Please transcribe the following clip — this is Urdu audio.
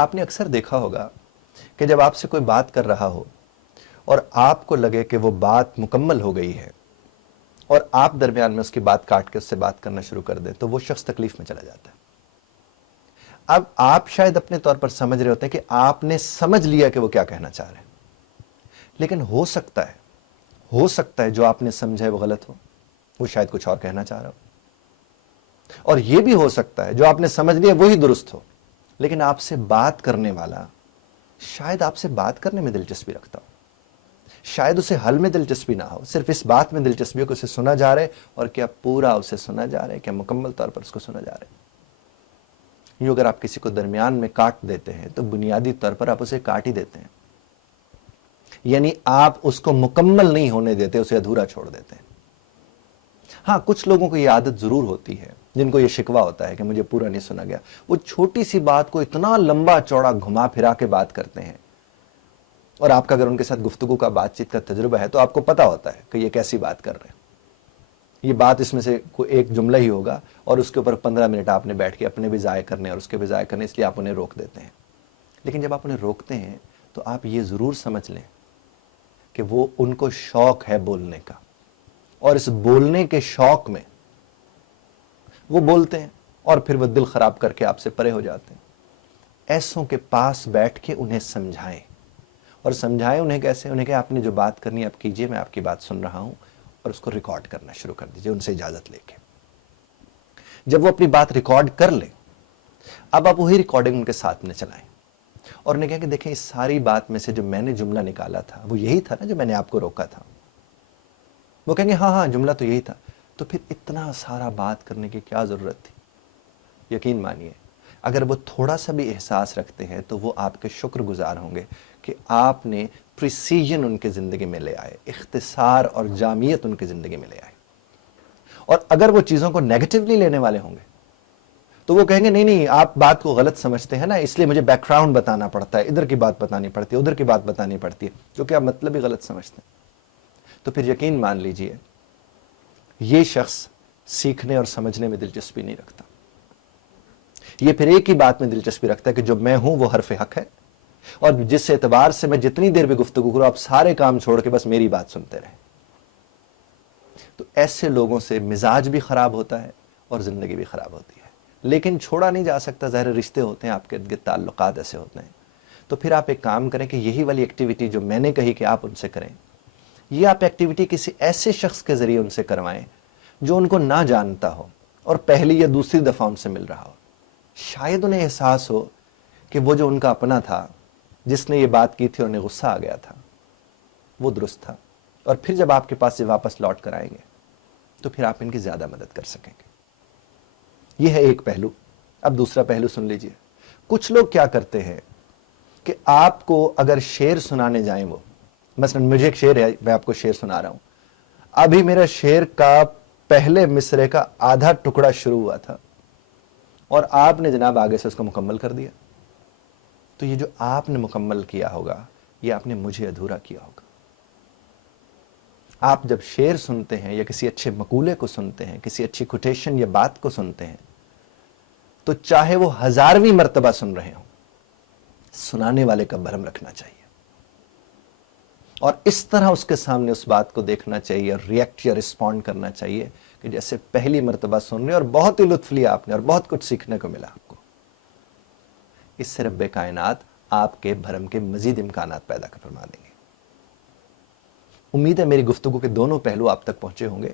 آپ نے اکثر دیکھا ہوگا کہ جب آپ سے کوئی بات کر رہا ہو اور آپ کو لگے کہ وہ بات مکمل ہو گئی ہے اور آپ درمیان میں اس کی بات کاٹ کے اس سے بات کرنا شروع کر دیں تو وہ شخص تکلیف میں چلا جاتا ہے. اب آپ شاید اپنے طور پر سمجھ رہے ہوتے ہیں کہ آپ نے سمجھ لیا کہ وہ کیا کہنا چاہ رہے ہیں, لیکن ہو سکتا ہے جو آپ نے سمجھا ہے وہ غلط ہو, وہ شاید کچھ اور کہنا چاہ رہا ہو. اور یہ بھی ہو سکتا ہے جو آپ نے سمجھ لیا وہی درست ہو, لیکن آپ سے بات کرنے والا شاید آپ سے بات کرنے میں دلچسپی رکھتا ہو, شاید اسے حل میں دلچسپی نہ ہو, صرف اس بات میں دلچسپی ہو کہ اسے سنا جا رہا ہے, اور کیا پورا اسے سنا جا رہا ہے, کیا مکمل طور پر اس کو سنا جا رہا ہے. یوں اگر آپ کسی کو درمیان میں کاٹ دیتے ہیں تو بنیادی طور پر آپ اسے کاٹ ہی دیتے ہیں, یعنی آپ اس کو مکمل نہیں ہونے دیتے, اسے ادھورا چھوڑ دیتے ہیں. ہاں, کچھ لوگوں کو یہ عادت ضرور ہوتی ہے جن کو یہ شکوہ ہوتا ہے کہ مجھے پورا نہیں سنا گیا. وہ چھوٹی سی بات کو اتنا لمبا چوڑا گھما پھرا کے بات کرتے ہیں, اور آپ کا اگر ان کے ساتھ گفتگو کا بات چیت کا تجربہ ہے تو آپ کو پتا ہوتا ہے کہ یہ کیسی بات کر رہے ہیں. یہ بات اس میں سے کوئی ایک جملہ ہی ہوگا اور اس کے اوپر 15 منٹ آپ نے بیٹھ کے اپنے بھی ضائع کرنے اور اس کے بھی ضائع کرنے, اس لیے آپ انہیں روک دیتے ہیں. لیکن جب آپ انہیں روکتے ہیں تو آپ یہ ضرور سمجھ لیں کہ وہ ان کو شوق ہے بولنے کا, اور اس بولنے کے شوق میں وہ بولتے ہیں اور پھر وہ دل خراب کر کے آپ سے پرے ہو جاتے ہیں. ایسوں کے پاس بیٹھ کے انہیں سمجھائیں, اور سمجھائیں انہیں کیسے؟ انہیں کہ آپ نے جو بات کرنی ہے آپ کیجئے, میں آپ کی بات سن رہا ہوں, اور اس کو ریکارڈ کرنا شروع کر دیجئے ان سے اجازت لے کے. جب وہ اپنی بات ریکارڈ کر لیں, اب آپ وہی ریکارڈنگ ان کے ساتھ میں چلائیں اور انہیں کہیں کہ دیکھیں اس ساری بات میں سے جو میں نے جملہ نکالا تھا وہ یہی تھا نا جو میں نے آپ کو روکا تھا. وہ کہیں گے ہاں جملہ تو یہی تھا. تو پھر اتنا سارا بات کرنے کی کیا ضرورت تھی؟ یقین مانیے اگر وہ تھوڑا سا بھی احساس رکھتے ہیں تو وہ آپ کے شکر گزار ہوں گے کہ آپ نے پریسیجن ان کے زندگی میں لے آئے, اختصار اور جامعیت ان کی زندگی میں لے آئے. اور اگر وہ چیزوں کو نیگیٹولی لینے والے ہوں گے تو وہ کہیں گے نہیں آپ بات کو غلط سمجھتے ہیں نا, اس لیے مجھے بیک گراؤنڈ بتانا پڑتا ہے, ادھر کی بات بتانی پڑتی ہے, ادھر کی بات بتانی پڑتی ہے, کیونکہ آپ مطلب ہی غلط سمجھتے ہیں. تو پھر یقین مان لیجئے یہ شخص سیکھنے اور سمجھنے میں دلچسپی نہیں رکھتا. یہ پھر ایک ہی بات میں دلچسپی رکھتا ہے کہ جو میں ہوں وہ حرف حق ہے, اور جس اعتبار سے میں جتنی دیر بھی گفتگو کروں آپ سارے کام چھوڑ کے بس میری بات سنتے رہیں. تو ایسے لوگوں سے مزاج بھی خراب ہوتا ہے اور زندگی بھی خراب ہوتی ہے, لیکن چھوڑا نہیں جا سکتا, ظاہر رشتے ہوتے ہیں, آپ کے ارد گرد تعلقات ایسے ہوتے ہیں. تو پھر آپ ایک کام کریں کہ یہی والی ایکٹیویٹی جو میں نے کہی کہ آپ ان سے کریں, یہ آپ ایکٹیویٹی کسی ایسے شخص کے ذریعے ان سے کروائیں جو ان کو نہ جانتا ہو اور پہلی یا دوسری دفعہ ان سے مل رہا ہو. شاید انہیں احساس ہو کہ وہ جو ان کا اپنا تھا جس نے یہ بات کی تھی اور انہیں غصہ آ گیا تھا وہ درست تھا, اور پھر جب آپ کے پاس سے واپس لوٹ کر آئیں گے تو پھر آپ ان کی زیادہ مدد کر سکیں گے. یہ ہے ایک پہلو. اب دوسرا پہلو سن لیجئے. کچھ لوگ کیا کرتے ہیں کہ آپ کو اگر شعر سنانے جائیں, وہ مثلا مجھے ایک شعر ہے, میں آپ کو شعر سنا رہا ہوں, ابھی میرا شعر کا پہلے مصرے کا آدھا ٹکڑا شروع ہوا تھا اور آپ نے جناب آگے سے اس کو مکمل کر دیا. تو یہ جو آپ نے مکمل کیا ہوگا یہ آپ نے مجھے ادھورا کیا ہوگا. آپ جب شعر سنتے ہیں یا کسی اچھے مقولے کو سنتے ہیں, کسی اچھی کوٹیشن یا بات کو سنتے ہیں, تو چاہے وہ 1000ویں مرتبہ سن رہے ہوں, سنانے والے کا بھرم رکھنا چاہیے اور اس طرح اس کے سامنے اس بات کو دیکھنا چاہیے اور ریئیکٹ یا رسپونڈ کرنا چاہیے کہ جیسے پہلی مرتبہ سن رہے اور بہت ہی لطف لیا آپ نے اور بہت کچھ سیکھنے کو ملا آپ کو. اس سے رب کائنات آپ کے بھرم کے مزید امکانات پیدا فرما دیں گے. امید ہے میری گفتگو کے دونوں پہلو آپ تک پہنچے ہوں گے.